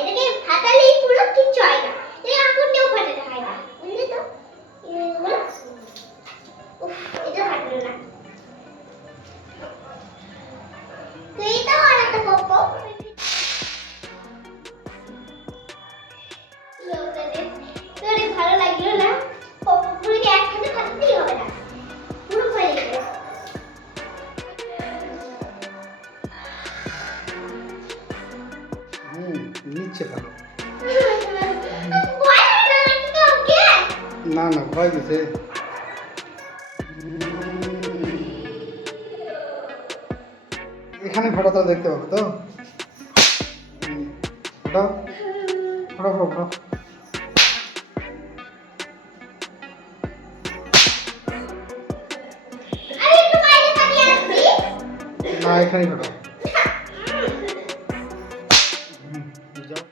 এটাকে ফাটালেই পুরো কিচ্ছু হয় না, এই আগুনটাও ফাটাতে হয় না, বুঝলি তো? বলো উফ, এটা ফাটলো না। তো এটা আর একটা পপ তোরে ভালো লাগলো না? পপগুলোকে একসাথে ফাটাতেই হবে না, পুরো হয়ে যাবে। নিচে ভালো ভয় লাগে না ওকে? না না ভয় দিছে এখানে ফটো দেখতে পাবো তো ফটো ফটো ফটো আমি একটু বাইরে দাঁড়িয়ে আছি। না এখানে ফটো যাও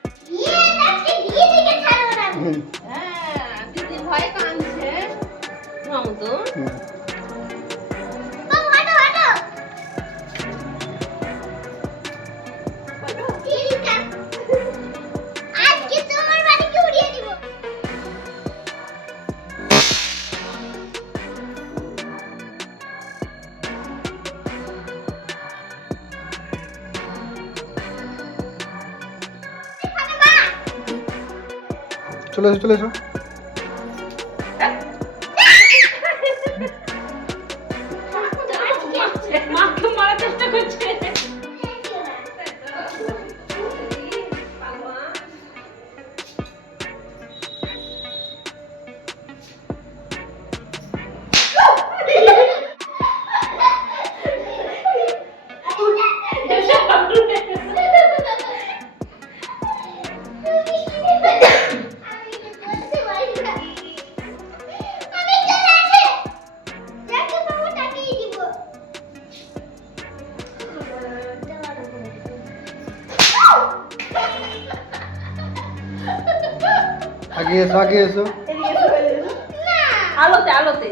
তাকে দিয়ে দিকে ছাড়ো না। হ্যাঁ, দিদি ভয়ে কাঁদছে। মামু তো বাবা হাঁটো হাঁটো। দিয়ে দিকে। আজকে তোমার বাড়িকে উড়িয়ে দিব। চলে এসো চলে এসো মাকে মারার চেষ্টা করছে। আগে এসো আগে এসো আলোতে আলোতে